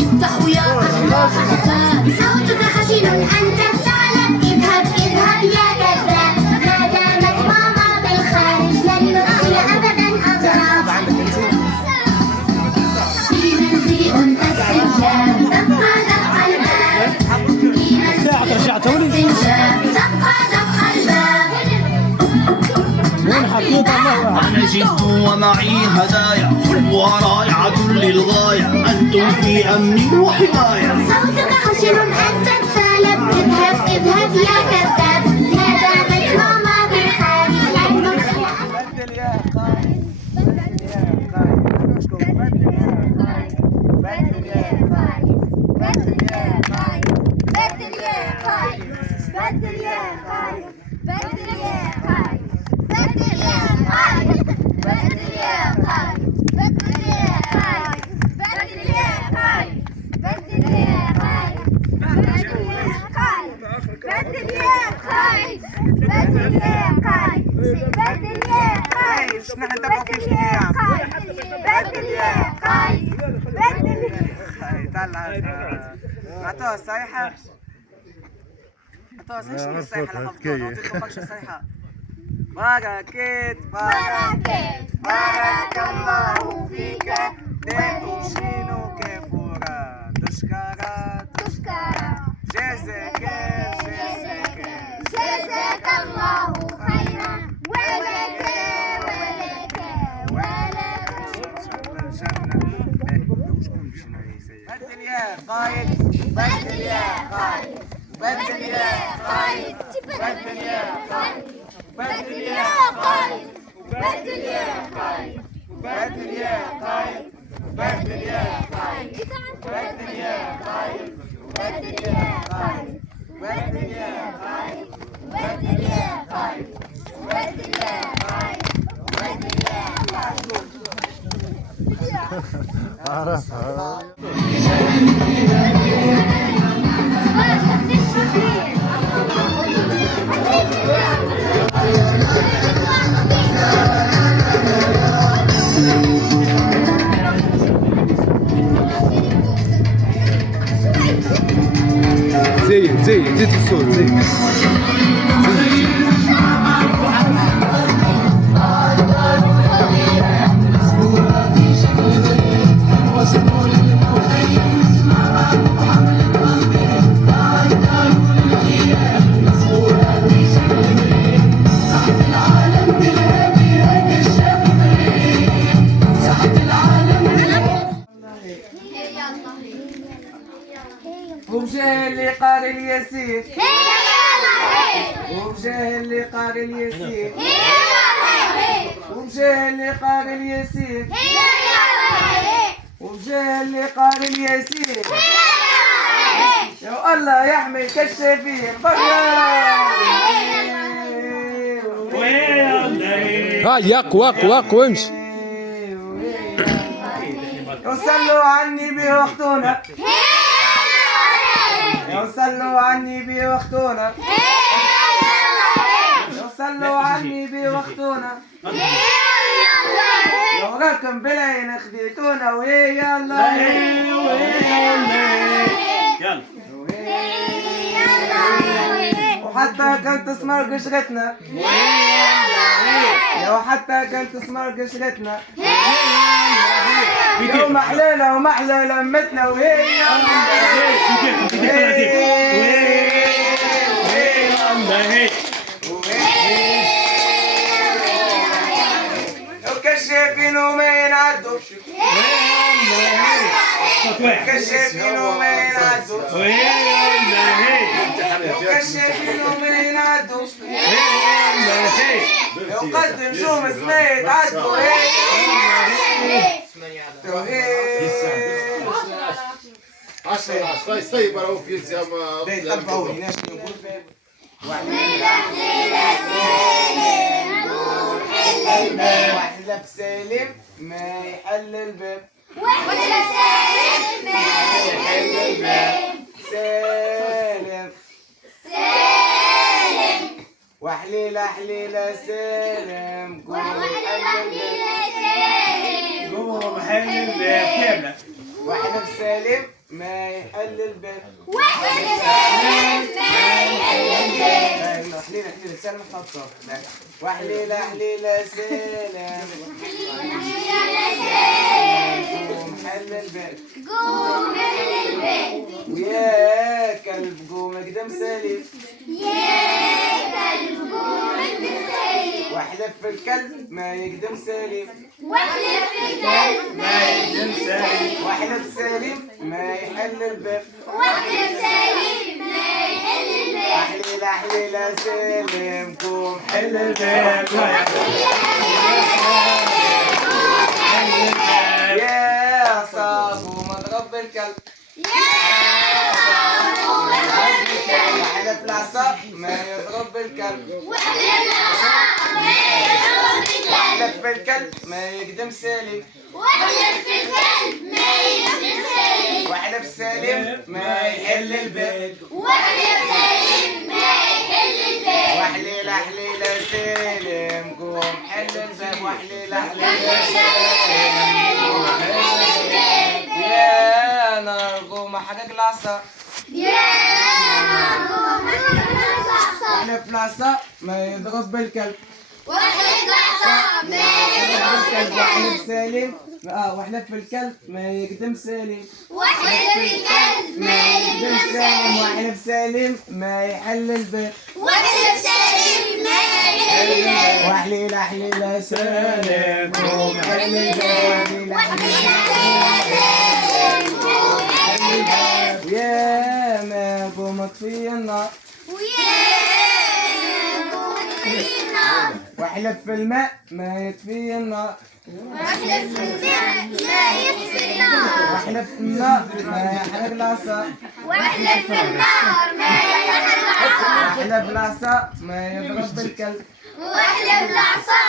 افتحوا يا أحباب صوتك خشن أنت الثعلب اذهب اذهب يا كذاب ما دامت ماما بالخارج لن ندخل أبدا أغراب في منزل السجاب دق دق الباب في منزل السجاب دق دق الباب أنا جئت ومعي هدايا كلها رائعة للغاية أنتم في أمن وحماية صوتك خشن أنت الثعلب اذهب اذهب يا كذاب ما دامت ماما بالخارج لن ندخل بدل يا قائد بدل يا قائد بدل يا قائد بدل يا قائد بدل يا قائد بدل يا قائد بدل يا قائد بدل يا قائد بدل يا قائد بدل يا قائد بدل يا قائد بدل يا قائد بدل يا قائد بدل يا قائد بدل يا قائد بدل يا قائد بدل يا قائد بدل يا قائد بدل يا قائد بدل طلع اعطوها الصيحة اعطوها شنو الصيحة اللي حفظوها نعطيكم برشا صيحة بركات بركات بارك الله فيك داء شينو كفورة تشكرا تشكر جزاك جزاك جزاك الله خيرا ولك ولك بدل يا قائد بدل يا قائد بدل يا قائد بدل يا قائد بدل يا قائد بدل يا قائد بدل يا قائد بدل يا قائد بدل يا قائد بدل يا قائد بدل يا قائد بدل يا قائد بدل يا قائد بدل يا قائد زيد الصوت زيد وبجاه اللي قاري اليسير وبجاه اللي قاري اليسير وبجاه اللي قاري اليسير وبجاه اللي قاري اليسير يا الله يحمي الكشافين يقوى امشي وصلوا عني بوقتنا وصلوا عني بوقتنا وصلوا عني بوقتنا لو راكم بالعين خديتونا وهي يلا وحتى كنت تسمر قشرتنا لو حتى كنت تسمر قشرتنا يوم احلانا ومحلى لمتنا وهي كشافين وما ينعدوا كشافين وما ينعدوا كشافين وما ينعدوا وقد نجوم سماء يتعدوا عشرة يسيب راهو في الزمان تبعوني ناش نقول ليلة سالم نحل الباب واحد في سالم ما يحل الباب واحدة سالم ما يحل الباب سالم سالم وحليلة حليلة سالم قول حل الباب وحليلة سالم يحل الباب كاملة. واحلف سالم ما يحل الباب. واحلف سالم ما يحل الباب. حليلة حليلة سالم حطها. وحليلة حليلة سالم قوم حل الباب. قوم حل الباب. ويا كلب قوم اقدم سالم. يا كلب قوم اقدم سالم. واحلف في الكلب ما يقدم سالم. واحلف في الكلب ما يقدم سالم. واحلف سالم ما يحل الباب. واحلف سالم ما يحل الباب. حليلة حليلة سالم قوم حل الباب. يا صابو مضرب الكلب. واحلف العصا ما يضرب بالكلب. واحلف في الكلب ما يقدم سالم. واحلف سالم ما يحل الباب. وحليلة حليلة سالم قوم حل الباب. وحليلة حليلة سالم قوم حل الباب. يا نار قوم احرق العصا. واحلف العصا ما يضرب بالكلب. واحلف سالم واحلف في الكلب ما يقدم سالم. واحلف سالم ما يحل الباب. وحليلة حليلة سالم قوم حل الباب. يا ما قومت في النار. واحلف في الماء ما يطفي النار. واحلف في النار ما يحرق العصا. واحلف في النار ما يحرق العصا. واحلف العصا ما يضرب بالكلب. واحلف العصا